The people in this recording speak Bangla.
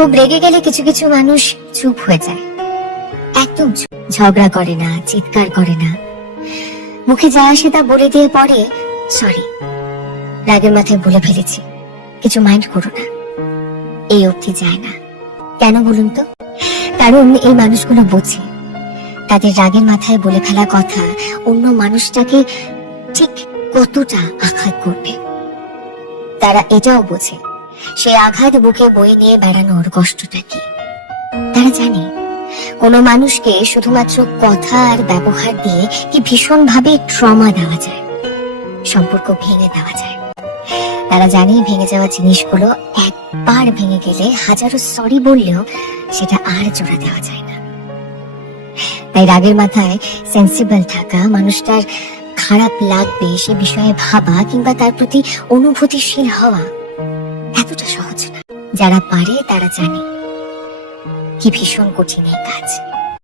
খুব রেগে গেলে কিছু কিছু মানুষ চুপ হয়ে যায়, একদম চুপ। ঝগড়া করে না, চিৎকার করে না, মুখে যা আসে তা বলে দিয়ে পরে সরি, রাগের মাথায় বলে ফেলেছি, কিছু মাইন্ড করো না, এই অবধি যায় না। কেন বলুন তো? কারণ এই মানুষগুলো বোঝে তাদের রাগের মাথায় বলে ফেলা কথা অন্য মানুষটাকে ঠিক কতটা আঘাত করবে। তারা এটাও বোঝে সেই আঘাত বুকে বয়ে নিয়ে বেড়ানোর কষ্টটা কি। তারা জানে কোনো মানুষকে শুধুমাত্র কথা আর ব্যবহার দিয়ে কি ভীষণ ভাবে ট্রমা দেওয়া যায়, সম্পর্ক ভেঙে দেওয়া যায়। তারা জানে ভেঙে যাওয়া জিনিসগুলো একবার ভেঙে গেলে হাজারো সরি বললেও সেটা আর জোড়া দেওয়া যায় না। তাই রাগের মাথায় সেন্সিবল থাকা, মানুষটার খারাপ লাগবে সে বিষয়ে ভাবা কিংবা তার প্রতি অনুভূতিশীল হওয়া এতটা সহজ না। যারা পারে তারা জানে কি ভীষণ কঠিন এই কাজ।